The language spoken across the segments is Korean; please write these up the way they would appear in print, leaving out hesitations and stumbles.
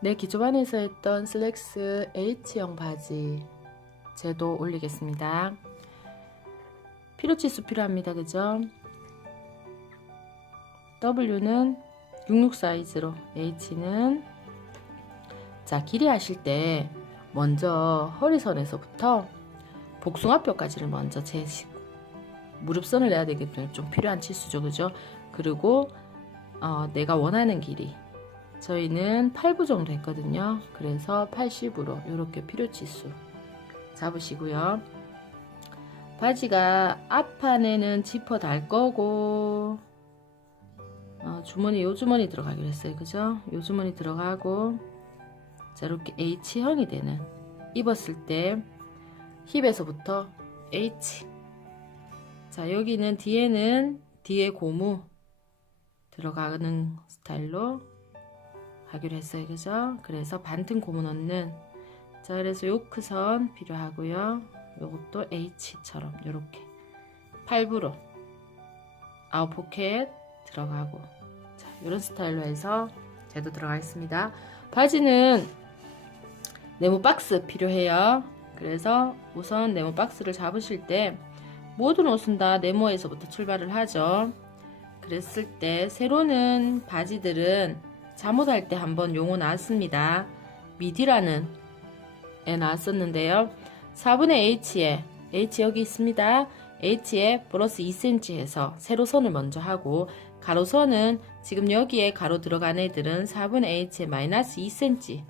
네, 기초반에서 했던 슬랙스 H형 바지 제도 올리겠습니다. 필요치수 필요합니다. 그죠? W는 66 사이즈로, H는 자, 길이 하실 때 먼저 허리선에서부터 복숭아뼈까지를 먼저 재시고 무릎선을 내야 되기 때문에 좀 필요한 치수죠. 그죠? 그리고 내가 원하는 길이 저희는 8부 정도 했거든요. 그래서 80으로 이렇게 필요치수 잡으시고요. 바지가 앞판에는 지퍼 달 거고 주머니, 요 주머니 들어가기로 했어요. 그죠? 요 주머니 들어가고 자, 이렇게 H형이 되는, 입었을 때 힙에서부터 H, 자, 여기는 뒤에 고무 들어가는 스타일로 하기로 했어요. 그죠? 그래서 반틈 고무 넣는, 자, 그래서 요크선 필요하고요. 요것도 H처럼 요렇게 8부로 아웃 포켓 들어가고, 자, 요런 스타일로 해서 제도 들어가 있습니다. 바지는 네모 박스 필요해요. 그래서 우선 네모 박스를 잡으실 때 모든 옷은 다 네모에서부터 출발을 하죠. 그랬을 때 세로는 바지들은 잠옷할 때 한번 용어 나왔습니다. 미디라는 애 나왔었는데요. 4분의 H에 H 여기 있습니다. H에 플러스 2cm 해서 세로선을 먼저 하고, 가로선은 지금 여기에 가로 들어간 애들은 4분의 H에 마이너스 2cm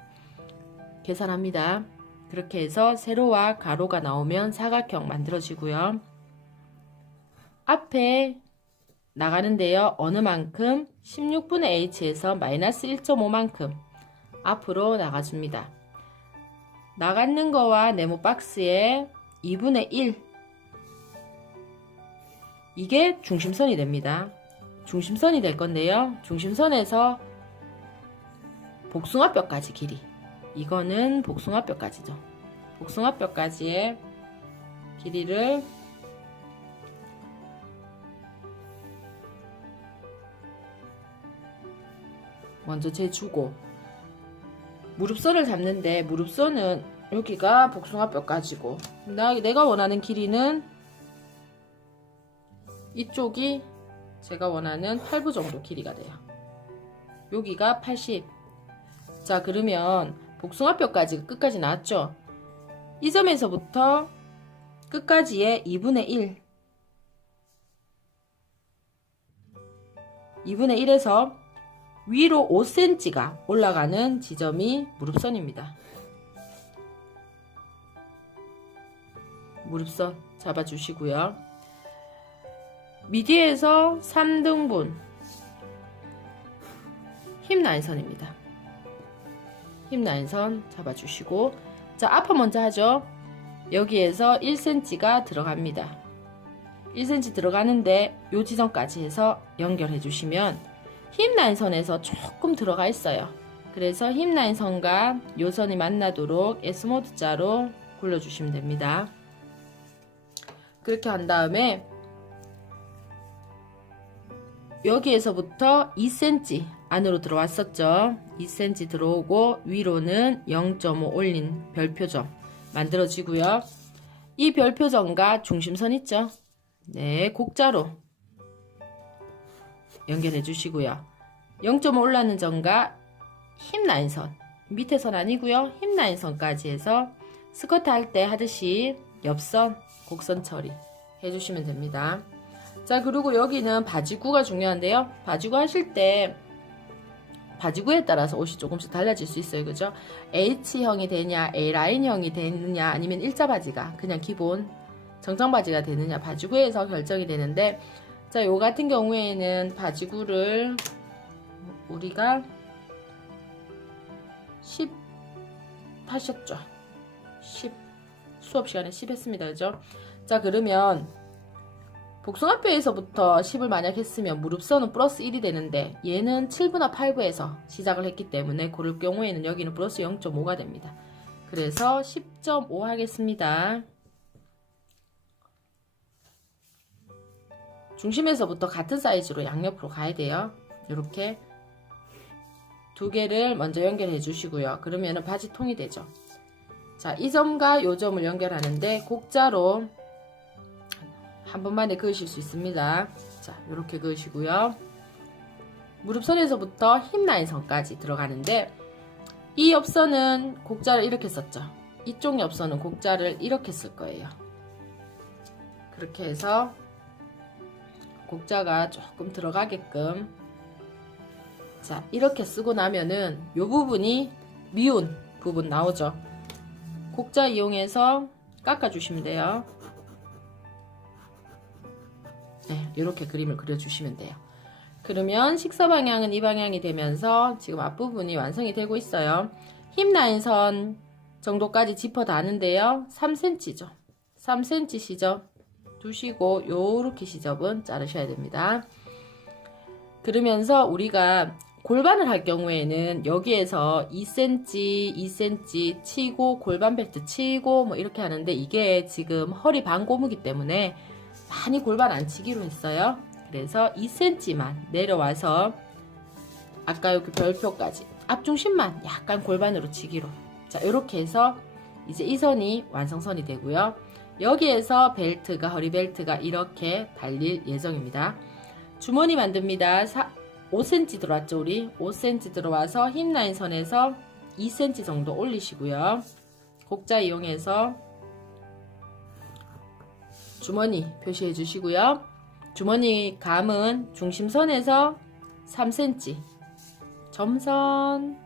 계산합니다. 그렇게 해서 세로와 가로가 나오면 사각형 만들어지고요. 앞에 나가는데요. 어느 만큼? 16분의 H에서 마이너스 1.5만큼 앞으로 나가줍니다. 나가는 거와 네모 박스의 2분의 1, 이게 중심선이 됩니다. 중심선이 될 건데요. 중심선에서 복숭아뼈까지 길이, 이거는 복숭아뼈까지죠. 복숭아뼈까지의 길이를 먼저 재주고, 무릎선을 잡는데 무릎선은 여기가 복숭아뼈까지고, 내가 원하는 길이는 이쪽이 제가 원하는 8부 정도 길이가 돼요. 여기가 80. 자, 그러면 복숭아뼈까지 끝까지 나왔죠? 이 점에서부터 끝까지의 2분의 1, 2분의 1에서 위로 5cm가 올라가는 지점이 무릎선입니다. 무릎선 잡아주시고요. 미디에서 3등분 힙 라인선입니다. 힙 라인선 잡아주시고, 자, 앞판 먼저 하죠. 여기에서 1cm가 들어갑니다. 1cm 들어가는데 요 지점까지 해서 연결해 주시면 힙 라인선에서 조금 들어가 있어요. 그래서 힙 라인선과 요 선이 만나도록 S모드 자로 굴려주시면 됩니다. 그렇게 한 다음에 여기에서부터 2cm 안으로 들어왔었죠. 2cm 들어오고 위로는 0.5 올린 별표점 만들어지고요. 이 별표점과 중심선 있죠? 네, 곡자로 연결해 주시고요. 0.5 올라는 점과 힙 라인선, 밑에 선 아니고요. 힙 라인선까지 해서 스커트 할 때 하듯이 옆선, 곡선 처리 해주시면 됩니다. 자, 그리고 여기는 바지구가 중요한데요. 바지구 하실 때 바지구에 따라서 옷이 조금씩 달라질 수 있어요. 그죠? H형이 되냐, A라인형이 되느냐, 아니면 일자 바지가 그냥 기본 정장 바지가 되느냐, 바지구에서 결정이 되는데, 자, 요 같은 경우에는 바지구를 우리가 10 하셨죠? 10 수업 시간에 10 했습니다. 그죠? 자, 그러면 복숭아뼈에서부터 10을 만약 했으면 무릎선은 플러스 1이 되는데, 얘는 7부나 8부에서 시작을 했기 때문에 고를 경우에는 여기는 플러스 0.5가 됩니다. 그래서 10.5 하겠습니다. 중심에서부터 같은 사이즈로 양옆으로 가야 돼요. 이렇게 두 개를 먼저 연결해 주시고요. 그러면은 바지 통이 되죠. 자, 이 점과 요 점을 연결하는데 곡자로 한 번만에 그으실 수 있습니다. 자, 이렇게 그으시고요. 무릎선에서부터 힙 라인 선까지 들어가는데, 이 옆선은 곡자를 이렇게 썼죠. 이쪽 옆선은 곡자를 이렇게 쓸 거예요. 그렇게 해서 곡자가 조금 들어가게끔, 자, 이렇게 쓰고 나면은 요 부분이 미운 부분 나오죠. 곡자 이용해서 깎아주시면 돼요. 네, 이렇게 그림을 그려주시면 돼요. 그러면 식사 방향은 이 방향이 되면서 지금 앞부분이 완성이 되고 있어요. 힙 라인 선 정도까지 짚어 다는데요. 3cm죠. 3cm 시접 두시고 요렇게 시접은 자르셔야 됩니다. 그러면서 우리가 골반을 할 경우에는 여기에서 2cm, 2cm 치고 골반 벨트 치고 뭐 이렇게 하는데, 이게 지금 허리 반고무기 때문에 많이 골반 안 치기로 했어요. 그래서 2cm만 내려와서 아까 여기 별표까지 앞중심만 약간 골반으로 치기로. 자, 이렇게 해서 이제 이 선이 완성선이 되고요. 여기에서 벨트가, 허리 벨트가 이렇게 달릴 예정입니다. 주머니 만듭니다. 5cm 들어왔죠, 우리? 5cm 들어와서 힙 라인 선에서 2cm 정도 올리시고요. 곡자 이용해서 주머니 표시해 주시고요. 주머니 감은 중심선에서 3cm, 점선,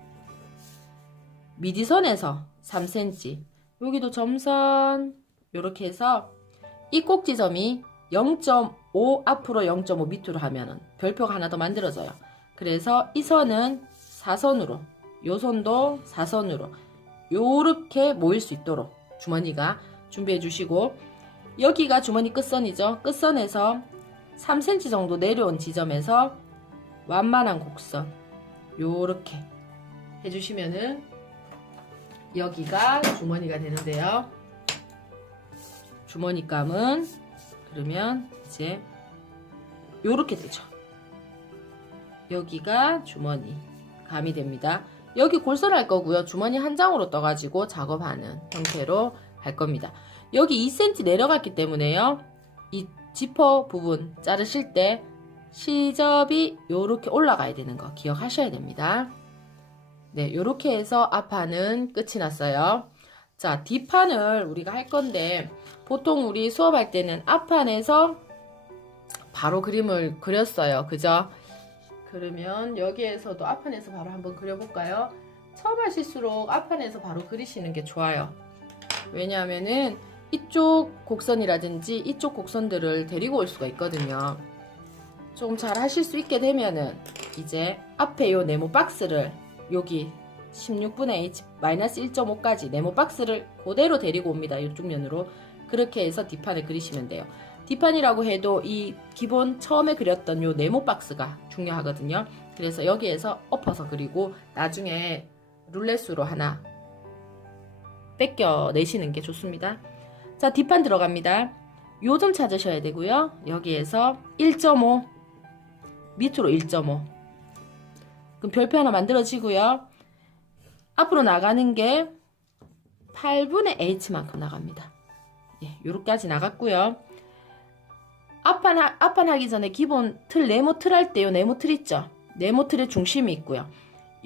미디선에서 3cm, 여기도 점선, 이렇게 해서 이 꼭지점이 0.5 앞으로 0.5 밑으로 하면은 별표가 하나 더 만들어져요. 그래서 이 선은 사선으로, 요 선도 사선으로 요렇게 모일 수 있도록 주머니가 준비해 주시고, 여기가 주머니 끝선이죠. 끝선에서 3cm 정도 내려온 지점에서 완만한 곡선 요렇게 해주시면은 여기가 주머니가 되는데요. 주머니감은 그러면 이제 요렇게 되죠. 여기가 주머니 감이 됩니다. 여기 골선할 거고요. 주머니 한 장으로 떠가지고 작업하는 형태로 할 겁니다. 여기 2cm 내려갔기 때문에요. 이 지퍼 부분 자르실 때 시접이 요렇게 올라가야 되는 거 기억하셔야 됩니다. 네, 요렇게 해서 앞판은 끝이 났어요. 자, 뒷판을 우리가 할 건데, 보통 우리 수업할 때는 앞판에서 바로 그림을 그렸어요. 그죠? 그러면 여기에서도 앞판에서 바로 한번 그려볼까요? 처음 하실수록 앞판에서 바로 그리시는 게 좋아요. 왜냐하면은 이쪽 곡선이라든지 이쪽 곡선들을 데리고 올 수가 있거든요. 조금 잘 하실 수 있게 되면은 이제 앞에 요 네모 박스를 여기 16분의 H -1.5까지 네모 박스를 그대로 데리고 옵니다. 이쪽 면으로. 그렇게 해서 뒷판을 그리시면 돼요. 뒷판이라고 해도 이 기본 처음에 그렸던 요 네모 박스가 중요하거든요. 그래서 여기에서 엎어서 그리고 나중에 룰렛으로 하나 뺏겨 내시는 게 좋습니다. 자, 뒷판 들어갑니다. 요 점 찾으셔야 되고요. 여기에서 1.5 밑으로 1.5 그럼 별표 하나 만들어지고요. 앞으로 나가는 게 8분의 H만큼 나갑니다. 예, 요렇게까지 나갔고요. 앞판 하기 전에 기본 틀, 네모 틀 할 때 요 네모 틀 있죠? 네모 틀의 중심이 있고요.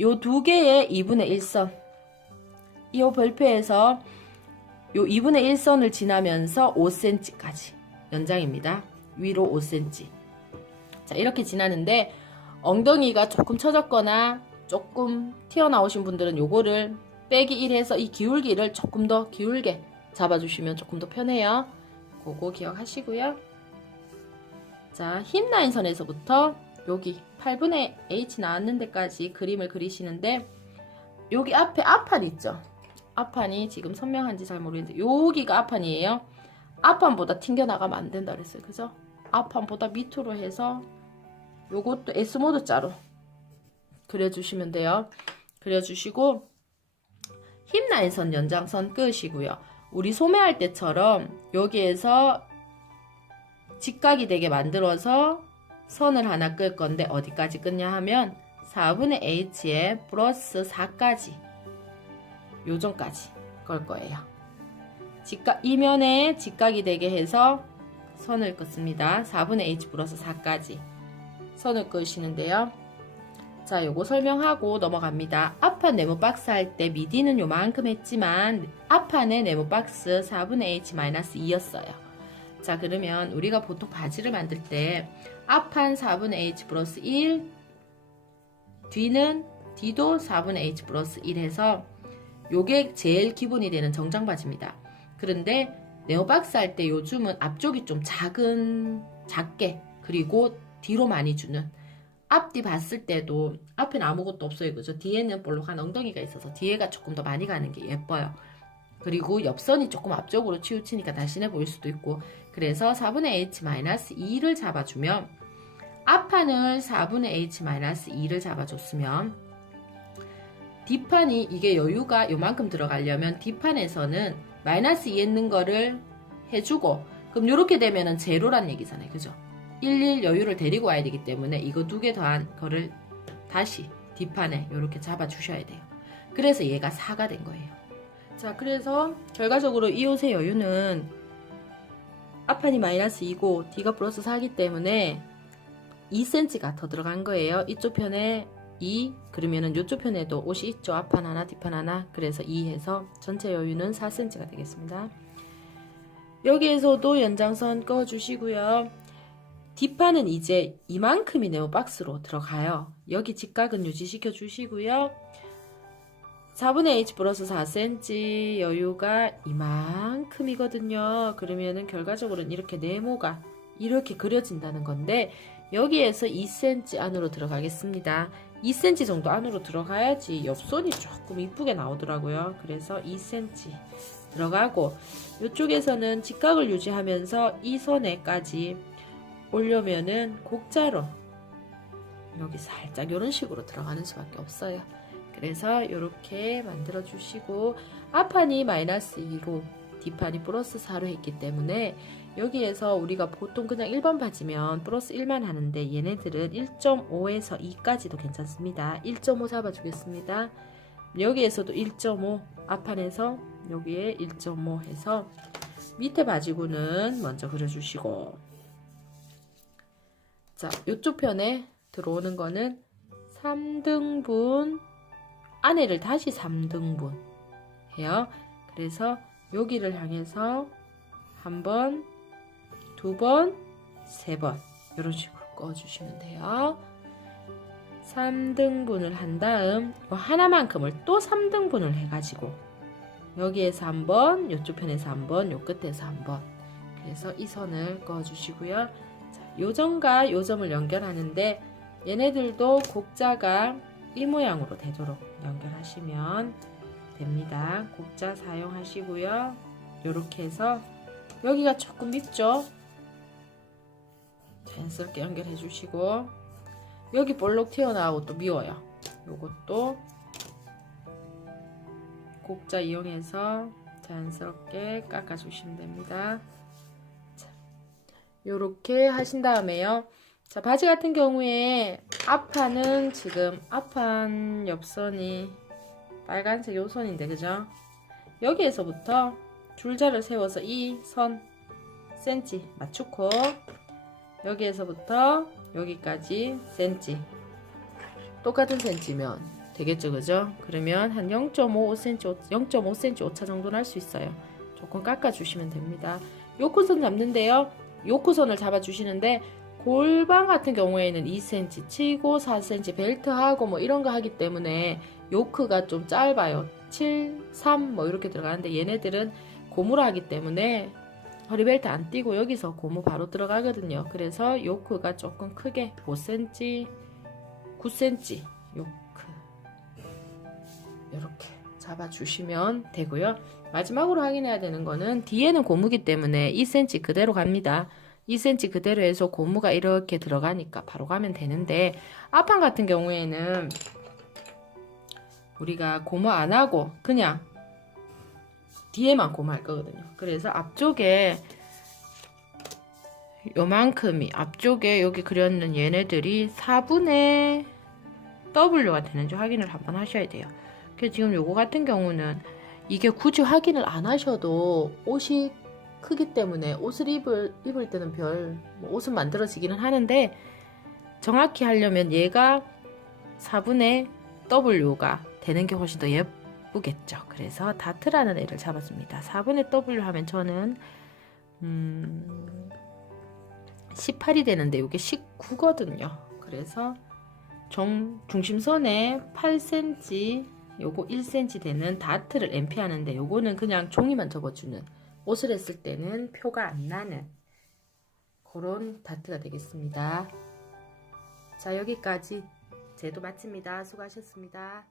요 두 개의 2분의 1선. 이 별표에서 요 2분의 1선을 지나면서 5cm까지 연장입니다. 위로 5cm. 자, 이렇게 지나는데 엉덩이가 조금 처졌거나 조금 튀어나오신 분들은 요거를 빼기 1해서 이 기울기를 조금 더 기울게 잡아주시면 조금 더 편해요. 그거 기억하시고요. 자, 힙 라인 선에서부터 여기 8분의 H 나왔는 데까지 그림을 그리시는데, 여기 앞에 앞판 있죠? 앞판이 지금 선명한지 잘 모르겠는데 여기가 앞판이에요. 앞판보다 튕겨나가면 안 된다 그랬어요. 그죠? 앞판보다 밑으로 해서 요것도 S모드 자로 그려주시면 돼요. 그려주시고 힙 라인 선 연장선 끄시고요. 우리 소매할 때처럼 여기에서 직각이 되게 만들어서 선을 하나 끌 건데 어디까지 끌냐 하면 4분의 h에 플러스 4까지 요점까지 걸 거예요. 이면에 직각이 되게 해서 선을 긋습니다. 4분의 h 플러스 4까지 선을 끄시는데요. 자, 요거 설명하고 넘어갑니다. 앞판 네모 박스 할 때 미디는 요만큼 했지만 앞판의 네모 박스 4분의 h-2였어요. 자, 그러면 우리가 보통 바지를 만들 때 앞판 4분의 h 플러스 1, 뒤도 4분의 h 플러스 1 해서 요게 제일 기본이 되는 정장 바지입니다. 그런데 네모박스 할 때 요즘은 앞쪽이 좀 작게 그리고 뒤로 많이 주는 앞뒤 봤을 때도 앞에는 아무것도 없어요. 그죠? 뒤에는 볼록한 엉덩이가 있어서 뒤에가 조금 더 많이 가는 게 예뻐요. 그리고 옆선이 조금 앞쪽으로 치우치니까 날씬해 보일 수도 있고 그래서 4분의 h-2를 잡아주면 앞판을 4분의 h-2를 잡아줬으면 뒷판이 이게 여유가 요만큼 들어가려면 뒷판에서는 마이너스 2 있는 거를 해주고 그럼 이렇게 되면은 제로란 얘기잖아요. 그죠? 11 여유를 데리고 와야 되기 때문에 이거 두 개 더한 거를 다시 뒷판에 이렇게 잡아 주셔야 돼요. 그래서 얘가 4가 된 거예요. 자, 그래서 결과적으로 이 옷의 여유는 앞판이 마이너스 2고 뒤가 플러스 4이기 때문에 2cm가 더 들어간 거예요. 이쪽 편에 2, 그러면은 이쪽 편에도 옷이 있죠. 앞판 하나, 뒷판 하나. 그래서 2 해서 전체 여유는 4cm가 되겠습니다. 여기에서도 연장선 꺼주시고요. 뒷판은 이제 이만큼이 네모 박스로 들어가요. 여기 직각은 유지시켜 주시고요. 4분의 h 플러스 4cm 여유가 이만큼이거든요. 그러면은 결과적으로는 이렇게 네모가 이렇게 그려진다는 건데 여기에서 2cm 안으로 들어가겠습니다. 2cm 정도 안으로 들어가야지 옆선이 조금 이쁘게 나오더라고요. 그래서 2cm 들어가고 이쪽에서는 직각을 유지하면서 이 선에까지 오려면은 곡자로 여기 살짝 이런 식으로 들어가는 수밖에 없어요. 그래서 이렇게 만들어 주시고 앞판이 마이너스 2로 뒷판이 플러스 4로 했기 때문에 여기에서 우리가 보통 그냥 1번 바지면 플러스 1만 하는데 얘네들은 1.5에서 2까지도 괜찮습니다. 1.5 잡아주겠습니다. 여기에서도 1.5 앞판에서 여기에 1.5 해서 밑에 바지구는 먼저 그려주시고 자, 이쪽 편에 들어오는 거는 3등분 안에를 다시 3등분 해요. 그래서 여기를 향해서 한 번, 두 번, 세 번 이런 식으로 꺼주시면 돼요. 3등분을 한 다음 하나만큼을 또 3등분을 해가지고 여기에서 한 번, 이쪽 편에서 한 번, 요 끝에서 한 번 그래서 이 선을 꺼주시고요. 요점과 요점을 연결하는데 얘네들도 곡자가 이 모양으로 되도록 연결하시면 됩니다. 곡자 사용하시고요. 요렇게 해서 여기가 조금 밉죠? 자연스럽게 연결해 주시고 여기 볼록 튀어나오고 또 미워요. 요것도 곡자 이용해서 자연스럽게 깎아 주시면 됩니다. 요렇게 하신 다음에요. 자, 바지 같은 경우에 앞판은 지금 앞판 옆선이 빨간색 요 선인데 그죠? 여기에서부터 줄자를 세워서 이 선 cm 맞추고 여기에서부터 여기까지 cm 똑같은 cm면 되겠죠 그죠? 그러면 한 0.5cm 0.5cm 오차 정도는 할 수 있어요. 조금 깎아 주시면 됩니다. 요코선 잡는데요. 요코선을 잡아 주시는데 골반 같은 경우에는 2cm 치고 4cm 벨트하고 뭐 이런 거 하기 때문에 요크가 좀 짧아요. 7, 3 뭐 이렇게 들어가는데 얘네들은 고무로 하기 때문에 허리벨트 안 띄고 여기서 고무 바로 들어가거든요. 그래서 요크가 조금 크게 5cm, 9cm 요크 이렇게 잡아주시면 되고요. 마지막으로 확인해야 되는 거는 뒤에는 고무기 때문에 2cm 그대로 갑니다. 2cm 그대로 해서 고무가 이렇게 들어가니까 바로 가면 되는데 앞판 같은 경우에는 우리가 고무 안 하고 그냥 뒤에만 고무 할 거거든요. 그래서 앞쪽에 요만큼이 앞쪽에 여기 그려있는 얘네들이 4분의 W가 되는지 확인을 한번 하셔야 돼요. 그래서 지금 요거 같은 경우는 이게 굳이 확인을 안 하셔도 옷이 크기 때문에 옷을 입을 때는 뭐 옷은 만들어지기는 하는데 정확히 하려면 얘가 4분의 W가 되는 게 훨씬 더 예쁘겠죠. 그래서 다트라는 애를 잡았습니다. 4분의 W 하면 저는 18이 되는데 이게 19거든요. 그래서 중심선에 8cm 요거 1cm 되는 다트를 MP 하는데 요거는 그냥 종이만 접어주는, 옷을 했을 때는 표가 안 나는 그런 다트가 되겠습니다. 자, 여기까지 제도 마칩니다. 수고하셨습니다.